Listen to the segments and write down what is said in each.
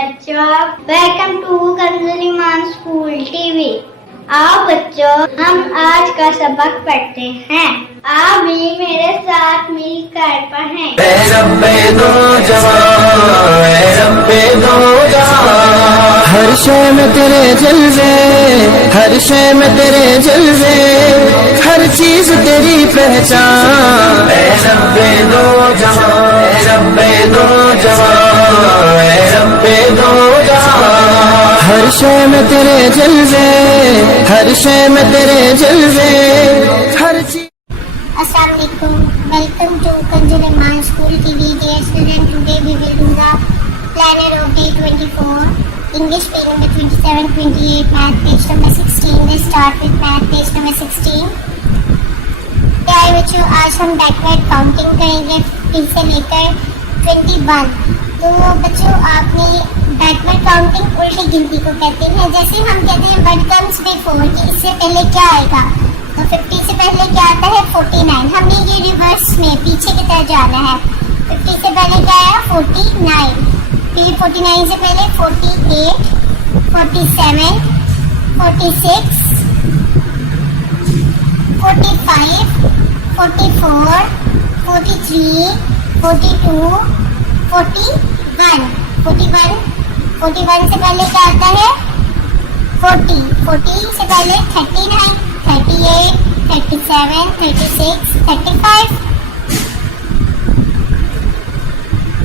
बच्चों, welcome to Kanzul Iman school TV. आओ बच्चों, हम आज का सबक पढ़ते हैं। आप भी मेरे साथ मिलकर पढ़ें। हर शय में तेरे जलवे, हर शय में तेरे जलवे, हर चीज तेरी पहचान। हर शय में तेरे जलवे, हर शय में तेरे जलवे, हर चीज। Assalamu alaikum. Welcome to Kanjul Iman School TV. Dear student, today we will do the planner of day 24, English page number 27, 28, math page number 16. Let's start with math page number 16. प्यारे बच्चों, आज हम बैकवर्ड काउंटिंग करेंगे 50 से लेकर 21। तो बच्चों, आपने बैकवर्ड काउंटिंग उल्टी गिनती को कहते हैं। जैसे हम कहते हैं व्हाट कम्स बिफोर, कि इससे पहले क्या आएगा, तो 50 से पहले क्या आता है 49। हमने ये रिवर्स में पीछे की तरफ जाना है। 50 से पहले क्या आया 49, फिर 49 से पहले 48, 47, 46, 45, 44, 43, 42, 41, 41, 41 से पहले क्या आता है 40, 40 से पहले 39, 38, 37, 36, 35,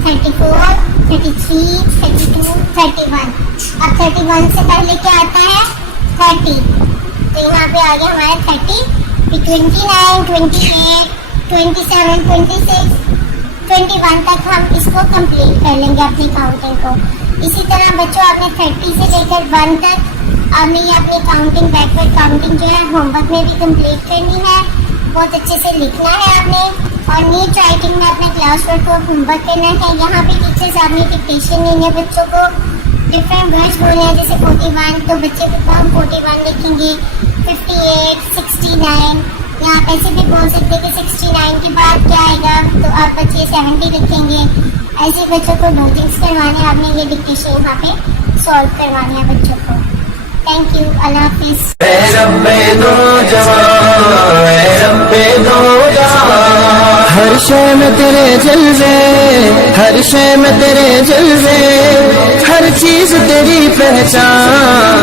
34, 33, 32, 31। अब 31 से पहले क्या आता है 30, तो यहाँ पे आ गया हमारा 30, फिर 29, 28, 27, 26, 21 तक हम इसको कंप्लीट कर लेंगे अपनी काउंटिंग को। इसी तरह बच्चों, आपने 30 से लेकर 1 तक आपने ये अपनी काउंटिंग बैकवर्ड काउंटिंग जो है होमवर्क में भी कंप्लीट करनी है। बहुत अच्छे से लिखना है आपने, और नीट राइटिंग में अपने क्लास वर्क को होमवर्क करना है। यहाँ पे टीचर्स आपने डिक्टेशन लेनी है, बच्चों को डिफरेंट वर्ड्स बोलने हैं। जैसे 41, तो बच्चे को हम 41 लिखेंगे, 58, 69। या आप ऐसे भी बोल सकते हैं कि 69 के बाद क्या आएगा, तो आप बच्चे 70 लिखेंगे। ऐसे बच्चों को नोटिंग्स करवाने हैं, आपने ये डिक्टेशन यहाँ पे सॉल्व करवाने हैं बच्चों को। थैंक यू, अल्लाह हाफिज। हर शय में तेरे जलवे, हर शय में तेरे जलवे, हर चीज तेरी पहचान।